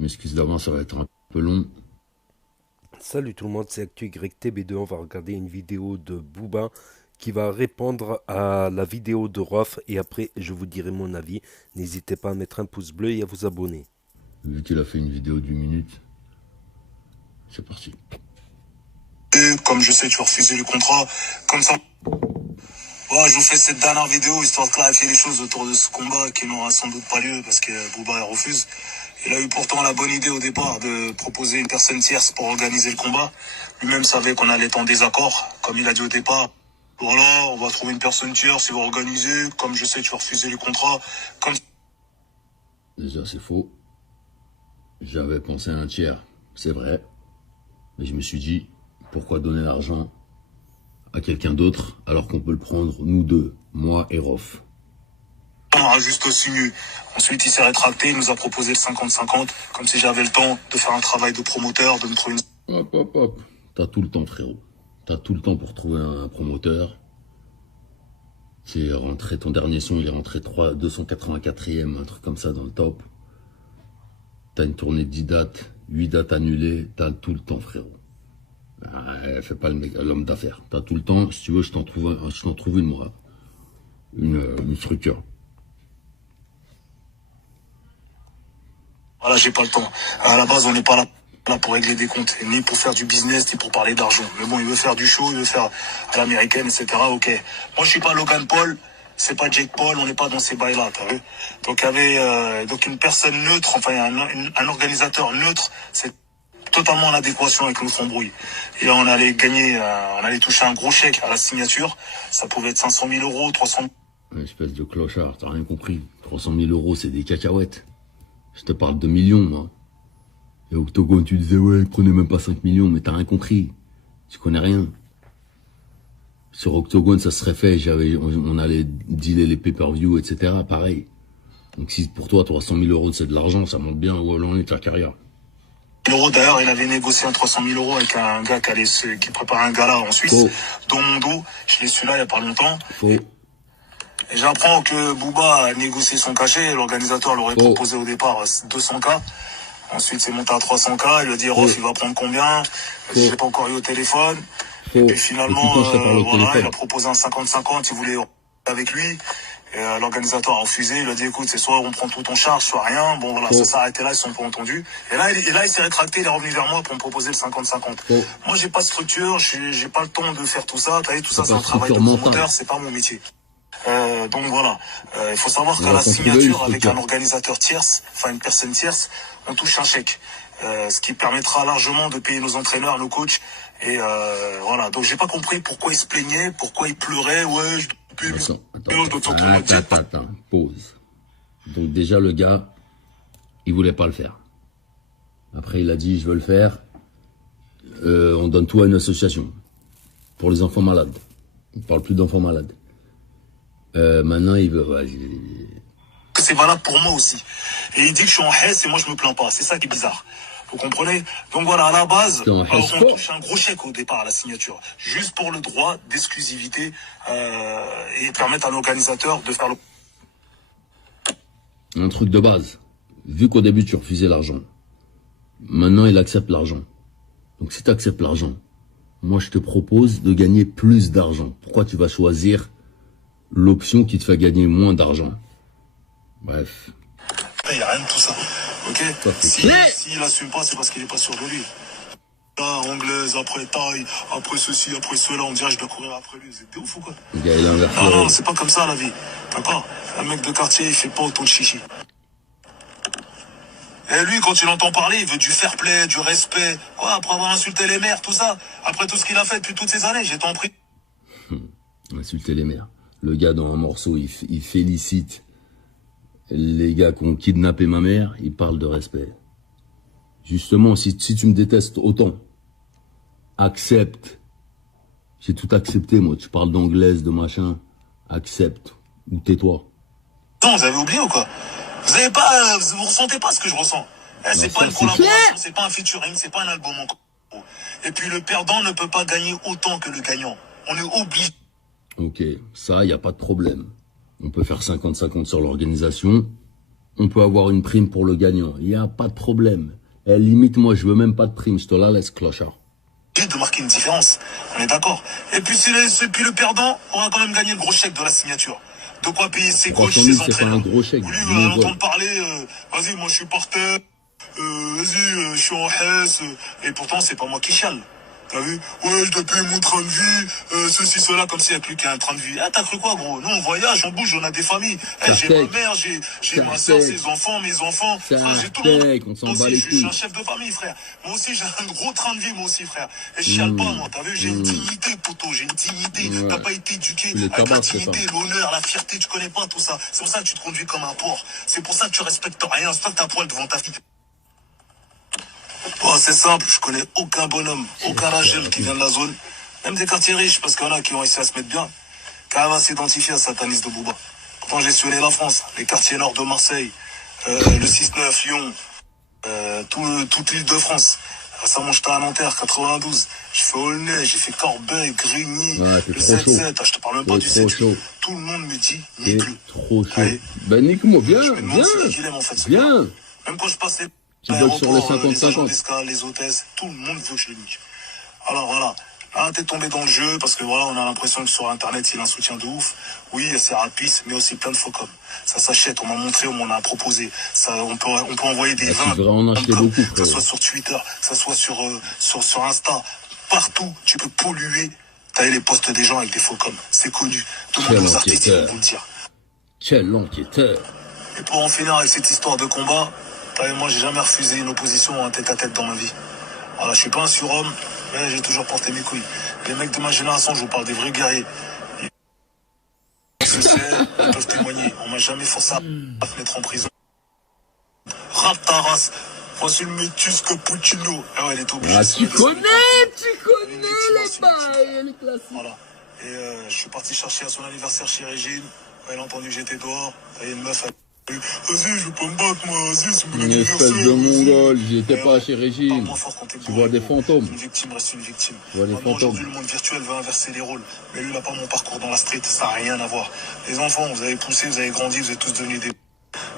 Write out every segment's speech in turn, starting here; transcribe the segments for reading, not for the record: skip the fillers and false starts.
Je m'excuse d'avance, ça va être un peu long. Salut tout le monde, c'est ActuYTB2. On va regarder une vidéo de Booba qui va répondre à la vidéo de Rof et après je vous dirai mon avis. N'hésitez pas à mettre un pouce bleu et à vous abonner. Vu qu'il a fait une vidéo d'1 minute, c'est parti. Comme je sais, tu as refusé le contrat. Comme ça, je vous fais cette dernière vidéo histoire de clarifier les choses autour de ce combat qui n'aura sans doute pas lieu parce que Booba refuse. Il a eu pourtant la bonne idée au départ de proposer une personne tierce pour organiser le combat. Lui-même savait qu'on allait être en désaccord, comme il a dit au départ. Voilà, on va trouver une personne tierce, il va organiser. Comme je sais, tu as refusé le contrat. Comme... Déjà, c'est faux. J'avais pensé à un tiers, c'est vrai. Mais je me suis dit, pourquoi donner l'argent à quelqu'un d'autre alors qu'on peut le prendre, nous deux, moi et Rof. On aura juste signé. Ensuite, il s'est rétracté, il nous a proposé le 50-50, comme si j'avais le temps de faire un travail de promoteur, de me trouver une... Hop, hop, hop. T'as tout le temps, frérot. T'as tout le temps pour trouver un promoteur. C'est rentré, ton dernier son, il est rentré 284e, un truc comme ça dans le top. T'as une tournée de 10 dates, 8 dates annulées, t'as tout le temps, frérot. Fais pas l'homme d'affaires. T'as tout le temps, si tu veux, je t'en trouve une, moi. Une structure. Voilà, j'ai pas le temps. À la base, on n'est pas là pour régler des comptes, ni pour faire du business, ni pour parler d'argent. Mais bon, il veut faire du show, il veut faire à l'américaine, etc. Ok. Moi, je suis pas Logan Paul, c'est pas Jake Paul, on n'est pas dans ces bails-là, t'as vu. Donc, il y avait donc une personne neutre, enfin, un organisateur neutre, c'est totalement en adéquation avec notre embrouille. Et on allait gagner, on allait toucher un gros chèque à la signature. Ça pouvait être 500 000 euros, 300 000. Une espèce de clochard, t'as rien compris. 300 000 euros, c'est des cacahuètes. Je te parle de millions, moi. Et Octogone, tu disais, ouais, prenez même pas 5 millions, mais t'as rien compris. Tu connais rien. Sur Octogone, ça serait fait, on allait dealer les pay-per-view, etc. Pareil. Donc si pour toi, 300 000 euros, c'est de l'argent, ça montre bien où on est ta carrière. Euros, d'ailleurs, il avait négocié un 300 000 euros avec un gars qui prépare un gala en Suisse, dans mon dos. Je l'ai su là il n'y a pas longtemps. Faux. Et j'apprends que Booba a négocié son cachet. L'organisateur l'aurait proposé au départ 200K. Ensuite, c'est monté à 300K. Il lui a dit, Rof, il va prendre combien? Je l'ai pas encore eu au téléphone. Et puis finalement, voilà, il a proposé un 50-50. Il voulait avec lui. Et l'organisateur a refusé. Il a dit, écoute, c'est soit on prend tout en charge, soit rien. Bon, voilà, ça s'est arrêté là, ils se sont pas entendus. Et là, il s'est rétracté, il est revenu vers moi pour me proposer le 50-50. Moi, j'ai pas de structure, j'ai pas le temps de faire tout ça. T'as vu, tout ça, c'est un travail de promoteur, c'est pas mon métier. Donc voilà, il faut savoir qu'à la signature avec un organisateur tierce, enfin une personne tierce, on touche un chèque, ce qui permettra largement de payer nos entraîneurs, nos coachs, et voilà. Donc j'ai pas compris pourquoi il se plaignait, pourquoi il pleurait, ouais, Attends, pause. Donc déjà le gars, il voulait pas le faire. Après il a dit je veux le faire, on donne tout à une association pour les enfants malades. On parle plus d'enfants malades. Maintenant, il veut... Ouais, c'est valable pour moi aussi. Et il dit que je suis en haisse et moi je me plains pas. C'est ça qui est bizarre. Vous comprenez? Donc voilà, à la base, on touche un gros chèque au départ à la signature. Juste pour le droit d'exclusivité et permettre à l'organisateur de faire le... Un truc de base. Vu qu'au début tu refusais l'argent, maintenant il accepte l'argent. Donc si tu acceptes l'argent, moi je te propose de gagner plus d'argent. Pourquoi tu vas choisir l'option qui te fait gagner moins d'argent? Bref. Il n'y a rien de tout ça. Ok. S'il n'assume pas, c'est parce qu'il n'est pas sûr de lui. Là, anglaise, après taille, après ceci, après cela, on dirait que je dois courir après lui. C'est ouf ou quoi? Non, c'est pas comme ça la vie. D'accord? Un mec de quartier, il fait pas autant de chichi. Et lui, quand il entend parler, il veut du fair play, du respect. Quoi, après avoir insulté les mères, tout ça. Après tout ce qu'il a fait depuis toutes ces années, j'ai tant pris. Insulter les mères. Le gars dans un morceau, il félicite les gars qui ont kidnappé ma mère, il parle de respect. Justement, si tu me détestes autant, accepte. J'ai tout accepté, moi. Tu parles d'anglaise, de machin. Accepte. Ou tais-toi. Non, vous avez oublié ou quoi? Vous ressentez pas ce que je ressens. C'est pas une collaboration, c'est pas un featuring, c'est pas un album encore. Et puis le perdant ne peut pas gagner autant que le gagnant. On est obligé. Ok, ça, il n'y a pas de problème. On peut faire 50-50 sur l'organisation. on peut avoir une prime pour le gagnant. Il n'y a pas de problème. Et limite, moi, je veux même pas de prime. Je te la laisse, clochard. De marquer une différence, on est d'accord. Et puis, puis le perdant aura quand même gagné le gros chèque de la signature. De quoi payer ses coachs, ses entraîneurs. C'est pas un gros chèque. Lui, entendre parler, vas-y, moi je suis par terre, vas-y, je suis en Hesse, et pourtant c'est pas moi qui chiale. T'as vu? Ouais, je dois payer mon train de vie, ceci, cela, comme s'il n'y a plus qu'un train de vie. Ah, t'as cru quoi, gros? Nous, on voyage, on bouge, on a des familles. Hey, j'ai ma mère, j'ai ma soeur, ses enfants, mes enfants. Frère, j'ai tout le monde. On s'en Moi bat aussi, les je suis un couilles. chef de famille, frère. Moi aussi, j'ai un gros train de vie, moi aussi, frère. Et je chiale pas, moi, t'as vu? J'ai une dignité, poto, j'ai une dignité. T'as pas été éduqué avec la dignité, l'honneur, la fierté, tu connais pas tout ça. C'est pour ça que tu te conduis comme un porc. C'est pour ça que tu respectes rien. C'est toi que t'as poil devant ta fille. Oh, c'est simple, je connais aucun bonhomme, aucun Rachel qui vient de la zone, même des quartiers riches, parce qu'il y en a qui ont réussi à se mettre bien, qui arrivent à s'identifier à Satanis de Bouba. Pourtant, j'ai sillonné la France, les quartiers nord de Marseille, le 6-9, Lyon, toute l'île de France. Récemment, j'étais à Nanterre, 92. J'ai fait Aulnay, j'ai fait Corbeil, Grigny, le 7-7. Je te parle même pas du 7. Tout le monde me dit, nique-le. Trop chaud. Ben, nique-moi, viens, viens. Même quand je passe les tu bloques sur les 50-50. Les agents d'escale, les hôtesses, tout le monde veut que je le nique. Alors voilà, là t'es tombé dans le jeu parce que voilà, on a l'impression que sur internet il a un soutien de ouf. Oui, c'est rapide, mais aussi plein de faux comme. Ça s'achète, on m'a montré, on m'en a proposé. Ça, on peut envoyer des 20 comme, que ce soit sur Twitter, que ce soit sur Insta, partout, tu peux polluer. T'as les posts des gens avec des faux comme. C'est connu. Demandez aux artistes, ils vont vous le dire. Quel enquêteur. Et pour en finir avec cette histoire de combat, moi, j'ai jamais refusé une opposition ou un tête-à-tête dans ma vie. Voilà, je suis pas un surhomme, mais j'ai toujours porté mes couilles. Les mecs de ma génération, je vous parle des vrais guerriers. Je sais, ils peuvent témoigner. On m'a jamais forcé à me mettre en prison. Rap ta race. Voici le métus Cappuccino. Ah ouais, elle est obligée. Ah, tu connais les bails, les classiques. Voilà. Et je suis parti chercher à son anniversaire chez Régine. Elle a entendu que j'étais dehors. Il y a une meuf. Vas-y, je veux pas me battre, moi, vas-y, c'est mon anniversaire. Une espèce de mongol, j'étais pas chez Régine. Tu vois des fantômes. Une victime reste une victime. Tu vois des fantômes. Aujourd'hui, le monde virtuel veut inverser les rôles. Mais lui, il n'a pas mon parcours dans la street, ça n'a rien à voir. Les enfants, vous avez poussé, vous avez grandi, vous êtes tous devenus des... Et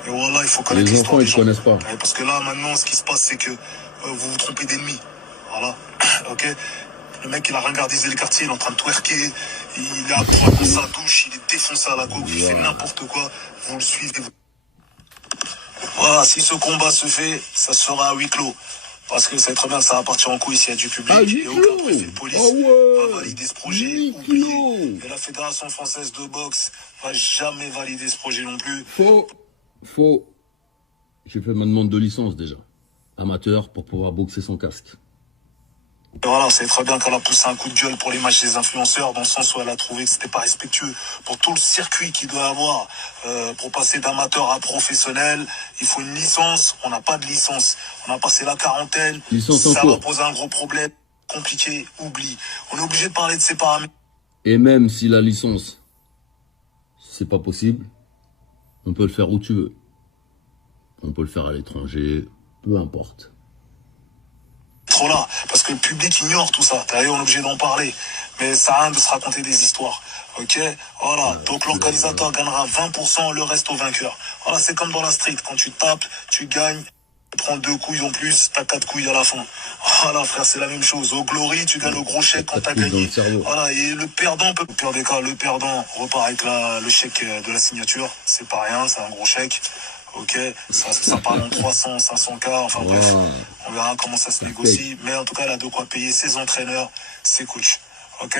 voilà, il faut connaître l'histoire des gens. Les enfants, ils connaissent pas. Parce que là, maintenant, ce qui se passe, c'est que vous vous trompez d'ennemi. Voilà, ok. Le mec, il a ringardisé les quartiers, il est en train de twerker, il est à poil dans sa douche, il est défoncé à la coke, il fait n'importe quoi. Vous le suivez, Voilà, si ce combat se fait, ça sera à huis clos. Parce que c'est très bien, ça va partir en couille s'il y a du public. Et aucun préfet de police va valider ce projet. Oublié. Et la Fédération française de boxe va jamais valider ce projet non plus. Faux. J'ai fait ma demande de licence déjà. Amateur pour pouvoir boxer sans casque. Et voilà, c'est très bien qu'elle a poussé un coup de gueule pour les matchs des influenceurs, dans le sens où elle a trouvé que c'était pas respectueux. Pour tout le circuit qu'il doit avoir, pour passer d'amateur à professionnel, il faut une licence. On n'a pas de licence. On a passé la quarantaine. Ça va poser un gros problème. Compliqué, oublie. On est obligé de parler de ces paramètres. Et même si la licence, c'est pas possible, on peut le faire où tu veux. On peut le faire à l'étranger, peu importe. Trop là, parce que le public ignore tout ça. D'ailleurs, on est obligé d'en parler. Mais ça a rien de se raconter des histoires. Ok? Voilà. Donc l'organisateur gagnera 20%, le reste au vainqueur. Voilà, c'est comme dans la street. Quand tu tapes, tu gagnes. Tu prends 2 couilles en plus, t'as 4 couilles à la fin. Voilà, frère, c'est la même chose. Au Glory, tu gagnes le gros chèque quand t'as gagné. Voilà, et le perdant peut... Au pire des cas, le perdant repart avec le chèque de la signature. C'est pas rien, c'est un gros chèque. Ok, ça parle en 300, 500K, enfin bref, on verra comment ça se négocie. Mais en tout cas, elle a de quoi payer ses entraîneurs, ses coachs. Ok.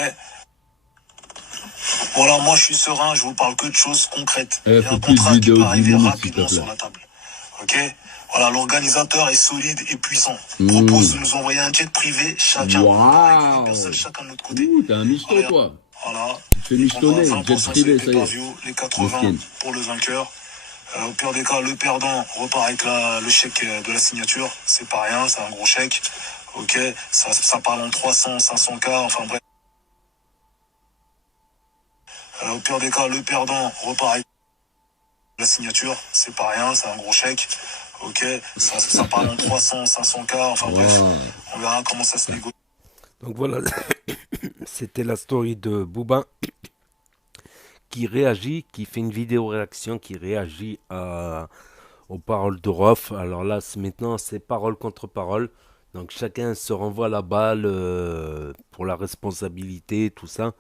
Voilà, moi je suis serein, je vous parle que de choses concrètes. Il y a un contrat qui peut arriver rapidement sur la table. Ok. Voilà, l'organisateur est solide et puissant. Propose de nous envoyer un jet privé, chacun. Personne, chacun de notre côté. T'es un misto, toi. Voilà. Tu fais mistonner, jet privé, ça y est. Les 80 pour le vainqueur. Au pire des cas, le perdant repart avec le chèque de la signature. C'est pas rien, c'est un gros chèque. Ok, ça parle en 300, 500K, enfin bref. Au pire des cas, le perdant repart avec la signature. C'est pas rien, c'est un gros chèque. Ok, ça parle en 300, 500K, enfin bref. On verra comment ça se négocie. Donc voilà, c'était la story de Bouba qui réagit, qui fait une vidéo réaction, qui réagit aux paroles de Rof. Alors là, maintenant, c'est parole contre parole. Donc chacun se renvoie la balle pour la responsabilité, tout ça.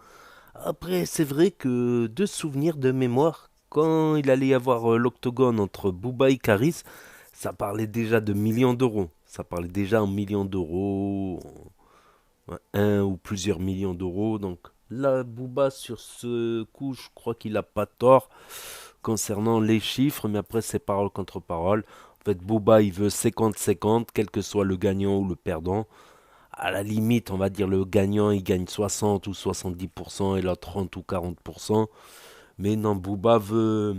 Après, c'est vrai que de souvenirs de mémoire, quand il allait y avoir l'octogone entre Booba et Karis, ça parlait déjà de millions d'euros. Ça parlait déjà en millions d'euros, un ou plusieurs millions d'euros. Donc là, Booba, sur ce coup, je crois qu'il n'a pas tort concernant les chiffres, mais après, c'est parole contre parole. En fait, Booba, il veut 50-50, quel que soit le gagnant ou le perdant. À la limite, on va dire le gagnant, il gagne 60 ou 70% et l'autre 30 ou 40%. Mais non, Booba veut.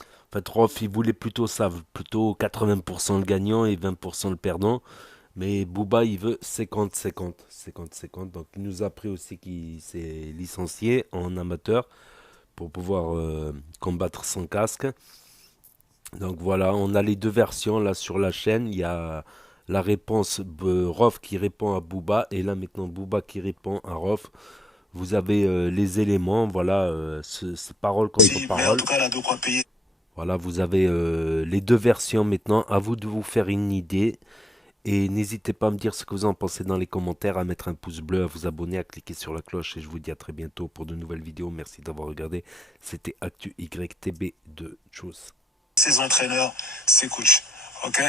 En fait, Rof, il voulait plutôt ça, plutôt 80% le gagnant et 20% le perdant. Mais Booba, il veut 50-50. 50-50. Donc, il nous a appris aussi qu'il s'est licencié en amateur pour pouvoir combattre sans casque. Donc voilà, on a les deux versions là sur la chaîne. Il y a la réponse de Rof qui répond à Booba et là maintenant Booba qui répond à Rof. Vous avez les éléments, voilà, parole contre Mais en parole. tout cas, elle a de quoi payer. Voilà, vous avez les deux versions maintenant. À vous de vous faire une idée. Et n'hésitez pas à me dire ce que vous en pensez dans les commentaires, à mettre un pouce bleu, à vous abonner, à cliquer sur la cloche. Et je vous dis à très bientôt pour de nouvelles vidéos. Merci d'avoir regardé. C'était Actu YTB de Tchuss. Ses entraîneurs, ses coachs. Ok?